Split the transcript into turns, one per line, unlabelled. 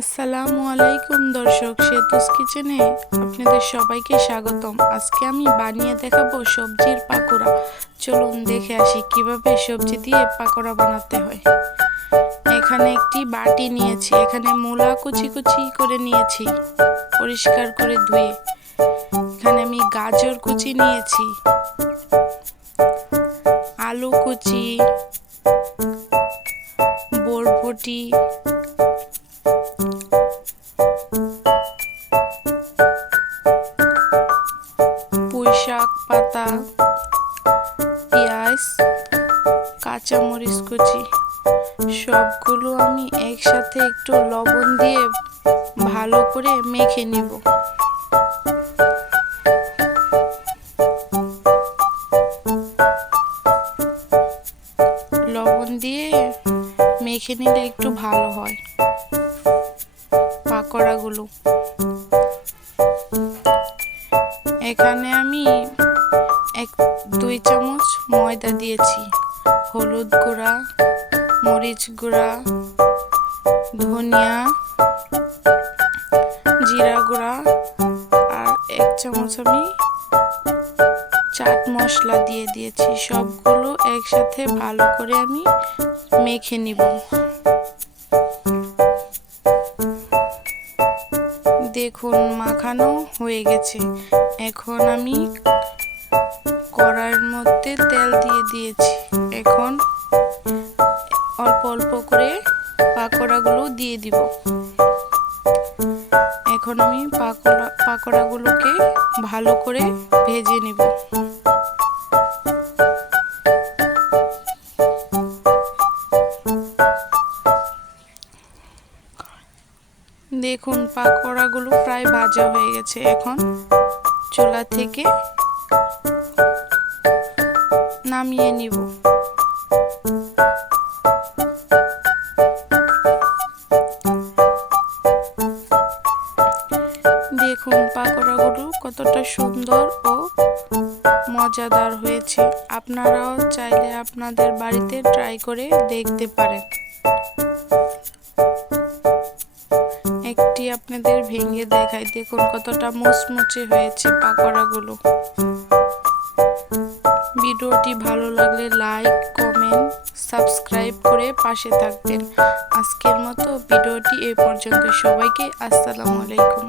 আসসালামু আলাইকুম দর্শক সেতুস কিচেনে আপনাদের সবাইকে স্বাগতম। আজকে আমি বানিয়ে দেখাবো সবজির পাকোড়া। চলুন দেখে আসি কীভাবে সবজি দিয়ে পাকোড়া বানাতে হয়। এখানে একটি বাটি নিয়েছি, এখানে মূলা কুচি কুচি করে নিয়েছি, পরিষ্কার করে ধুয়ে। এখানে আমি গাজর কুচি নিয়েছি, আলু কুচি, বরবটি শাক, পাতা, পেঁয়াজ, কাঁচামরিচ কুচি, সবগুলো আমি একসাথে একটু লবণ দিয়ে ভালো করে মেখে নিব। লবণ দিয়ে মেখে নিলে একটু ভালো হয় পাকোড়াগুলো। এখানে আমি এক, দুই চামচ ময়দা দিয়েছি। হলুদ গুঁড়া, মরিচ গুঁড়া, ধনিয়া, জিরা গুঁড়া আর এক চামচ আমি চাট মশলা দিয়ে দিয়েছি। সবগুলো একসাথে ভালো করে আমি মেখে নিব। দেখুন, মাখানো হয়ে গেছে। এখন আমি কড়াইয়ের মধ্যে তেল দিয়ে দিয়েছি। এখন অল্প অল্প করে পাকোড়াগুলো দিয়ে দিব। এখন আমি পাকোড়া, পাকোড়াগুলোকে ভালো করে ভেজে নিব। দেখুন, পাকোড়াগুলো প্রায় ভাজা হয়ে গেছে। এখন চুলা থেকে নামিয়ে নিব। দেখুন পাকোড়াগুলো কতটা সুন্দর ও মজাদার হয়েছে। আপনারাও চাইলে আপনাদের বাড়িতে ট্রাই করে দেখতে পারেন। আপনাদের ভেঙে দেখাই দেখুন কতটা মুচমুচে হয়েছে পাকোড়াগুলো। ভিডিওটি ভালো লাগলে লাইক, কমেন্ট, সাবস্ক্রাইব করে পাশে থাকবেন। আজকের মতো ভিডিওটি এ পর্যন্ত। সবাইকে আসসালামু আলাইকুম।